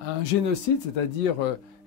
Un génocide, c'est-à-dire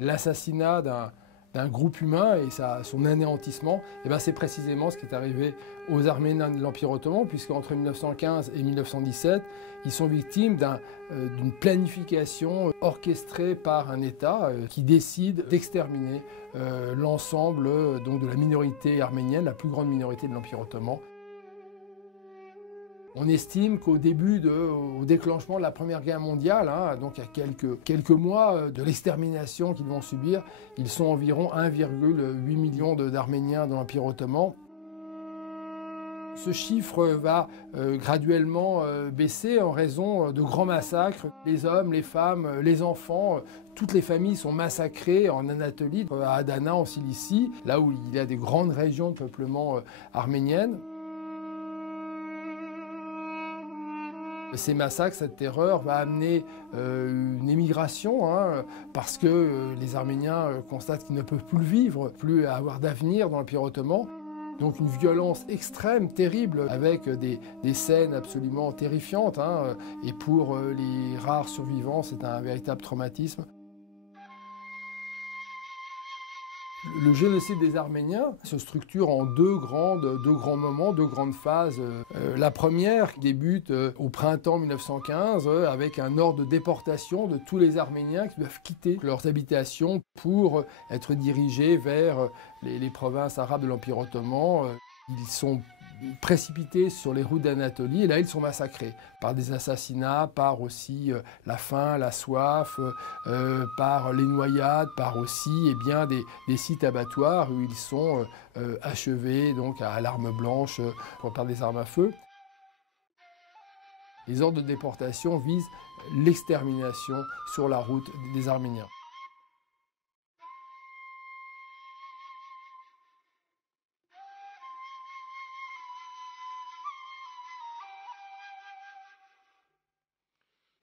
l'assassinat d'un groupe humain et son anéantissement, c'est précisément ce qui est arrivé aux Arméniens de l'Empire ottoman, puisqu'entre 1915 et 1917, ils sont victimes d'une planification orchestrée par un État qui décide d'exterminer l'ensemble de la minorité arménienne, la plus grande minorité de l'Empire ottoman. On estime qu'au au déclenchement de la Première Guerre mondiale, donc il y a quelques mois de l'extermination qu'ils vont subir, ils sont environ 1,8 million d'Arméniens dans l'Empire ottoman. Ce chiffre va graduellement baisser en raison de grands massacres. Les hommes, les femmes, les enfants, toutes les familles sont massacrées en Anatolie, à Adana, en Cilicie, là où il y a des grandes régions de peuplement arméniennes. Ces massacres, cette terreur va amener une émigration, parce que les Arméniens constatent qu'ils ne peuvent plus le vivre, plus avoir d'avenir dans l'Empire ottoman. Donc une violence extrême, terrible, avec des scènes absolument terrifiantes. Et pour les rares survivants, c'est un véritable traumatisme. Le génocide des Arméniens se structure en deux grands moments, deux grandes phases. La première qui débute au printemps 1915 avec un ordre de déportation de tous les Arméniens qui doivent quitter leurs habitations pour être dirigés vers les provinces arabes de l'Empire ottoman. Ils sont précipités sur les routes d'Anatolie et là ils sont massacrés par des assassinats, par aussi la faim, la soif, par les noyades, par aussi des sites abattoirs où ils sont achevés donc à l'arme blanche par des armes à feu. Les ordres de déportation visent l'extermination sur la route des Arméniens.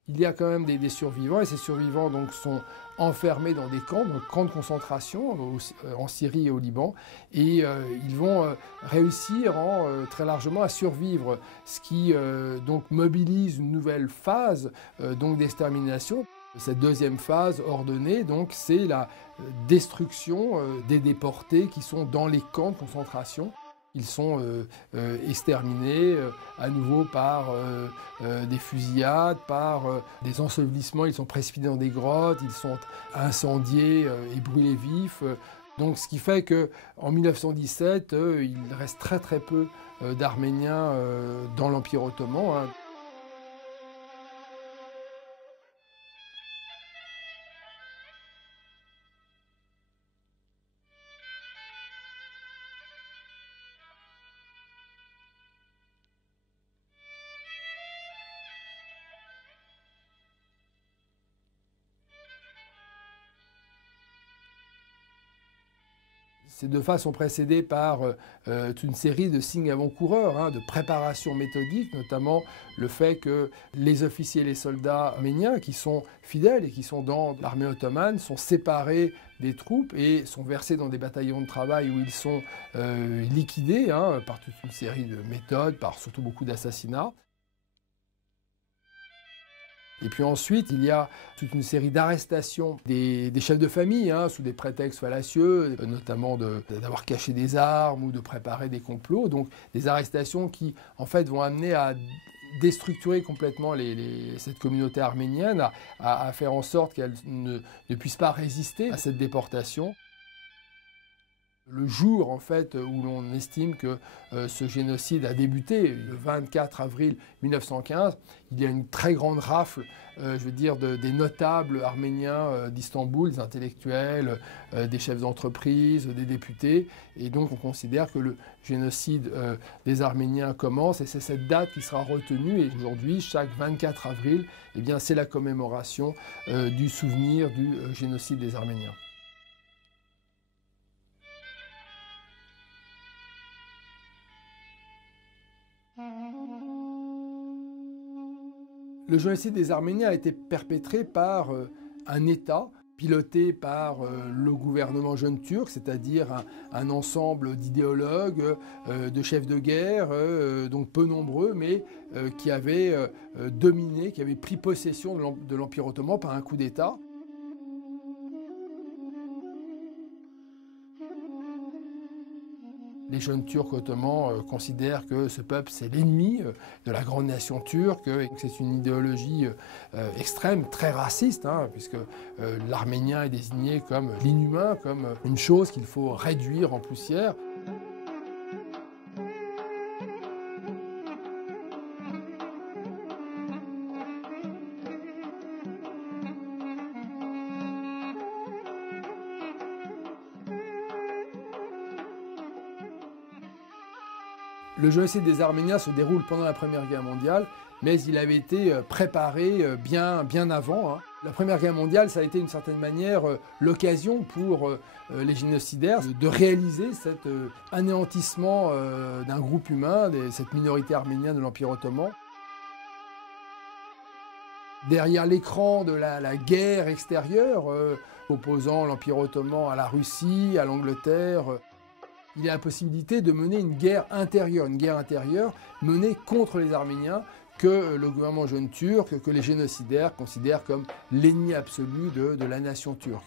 Il y a quand même des survivants, et ces survivants donc, sont enfermés dans des camps de concentration en Syrie et au Liban, et ils vont réussir très largement à survivre, ce qui donc mobilise une nouvelle phase d'extermination. Cette deuxième phase ordonnée, c'est la destruction des déportés qui sont dans les camps de concentration. Ils sont exterminés à nouveau par des fusillades, par des ensevelissements. Ils sont précipités dans des grottes, ils sont incendiés et brûlés vifs. Donc, ce qui fait qu'en 1917, il reste très peu d'Arméniens dans l'Empire ottoman. Ces deux phases sont précédées par toute une série de signes avant-coureurs, de préparation méthodique, notamment le fait que les officiers et les soldats arméniens qui sont fidèles et qui sont dans l'armée ottomane sont séparés des troupes et sont versés dans des bataillons de travail où ils sont liquidés par toute une série de méthodes, par surtout beaucoup d'assassinats. Et puis ensuite, il y a toute une série d'arrestations des chefs de famille, sous des prétextes fallacieux, notamment d'avoir caché des armes ou de préparer des complots. Donc des arrestations qui, en fait, vont amener à déstructurer complètement cette communauté arménienne, à faire en sorte qu'elle ne puisse pas résister à cette déportation. Le jour en fait où l'on estime que ce génocide a débuté, le 24 avril 1915, il y a une très grande rafle, des notables arméniens d'Istanbul, des intellectuels, des chefs d'entreprise, des députés, et donc on considère que le génocide des Arméniens commence, et c'est cette date qui sera retenue. Et aujourd'hui, chaque 24 avril, eh bien, c'est la commémoration du souvenir du génocide des Arméniens. Le génocide des Arméniens a été perpétré par un État piloté par le gouvernement jeune turc, c'est-à-dire un ensemble d'idéologues, de chefs de guerre, donc peu nombreux, mais qui avaient dominé, qui avaient pris possession de l'Empire ottoman par un coup d'État. Les jeunes Turcs ottomans considèrent que ce peuple, c'est l'ennemi de la grande nation turque, et que c'est une idéologie extrême, très raciste, puisque l'arménien est désigné comme l'inhumain, comme une chose qu'il faut réduire en poussière. Le génocide des Arméniens se déroule pendant la Première Guerre mondiale, mais il avait été préparé bien avant. La Première Guerre mondiale, ça a été d'une certaine manière l'occasion pour les génocidaires de réaliser cet anéantissement d'un groupe humain, cette minorité arménienne de l'Empire ottoman. Derrière l'écran de la guerre extérieure, opposant l'Empire ottoman à la Russie, à l'Angleterre, il y a la possibilité de mener une guerre intérieure menée contre les Arméniens que le gouvernement jeune turc, que les génocidaires considèrent comme l'ennemi absolu de la nation turque.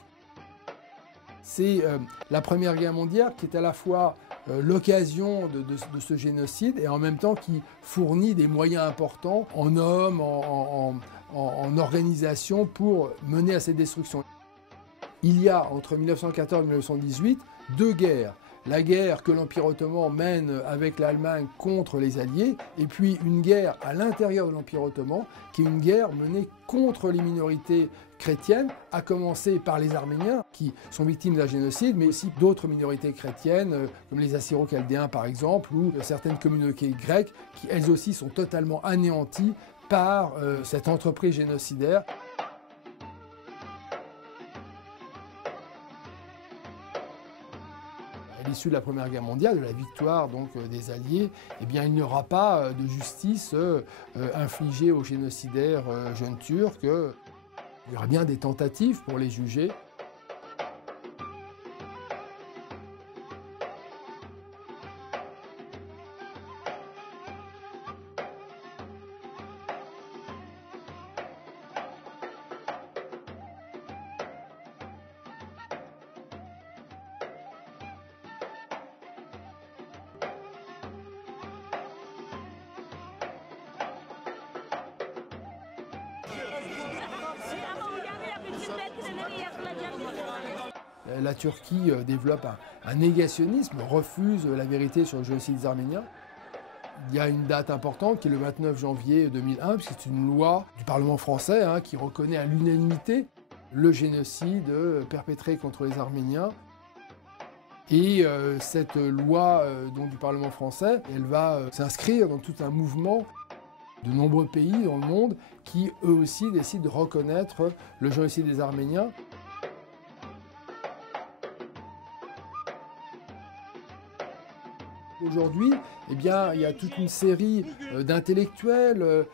C'est la Première Guerre mondiale qui est à la fois l'occasion de ce génocide et en même temps qui fournit des moyens importants en hommes, en organisation pour mener à cette destruction. Il y a entre 1914 et 1918 deux guerres. La guerre que l'Empire ottoman mène avec l'Allemagne contre les Alliés, et puis une guerre à l'intérieur de l'Empire ottoman, qui est une guerre menée contre les minorités chrétiennes, à commencer par les Arméniens, qui sont victimes d'un génocide, mais aussi d'autres minorités chrétiennes, comme les Assyro-Chaldéens par exemple, ou certaines communautés grecques, qui elles aussi sont totalement anéanties par cette entreprise génocidaire. À l'issue de la Première Guerre mondiale, de la victoire donc, des Alliés, eh bien, il n'y aura pas de justice infligée aux génocidaires jeunes Turcs. Il y aura bien des tentatives pour les juger. La Turquie développe un négationnisme, refuse la vérité sur le génocide des Arméniens. Il y a une date importante qui est le 29 janvier 2001, puisque c'est une loi du Parlement français qui reconnaît à l'unanimité le génocide perpétré contre les Arméniens. Et cette loi du Parlement français, elle va s'inscrire dans tout un mouvement de nombreux pays dans le monde qui, eux aussi, décident de reconnaître le génocide des Arméniens. Aujourd'hui, eh bien, il y a toute une série d'intellectuels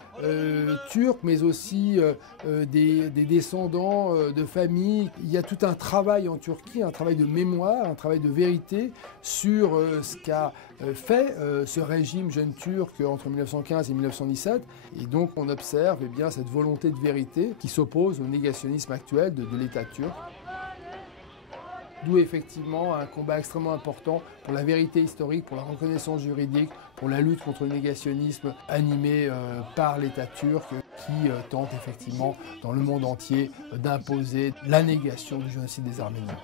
turcs, mais aussi des descendants de familles. Il y a tout un travail en Turquie, un travail de mémoire, un travail de vérité sur ce qu'a fait ce régime jeune turc entre 1915 et 1917. Et donc on observe eh bien, cette volonté de vérité qui s'oppose au négationnisme actuel de l'État turc. D'où effectivement un combat extrêmement important pour la vérité historique, pour la reconnaissance juridique, pour la lutte contre le négationnisme animé par l'État turc qui tente effectivement dans le monde entier d'imposer la négation du génocide des Arméniens.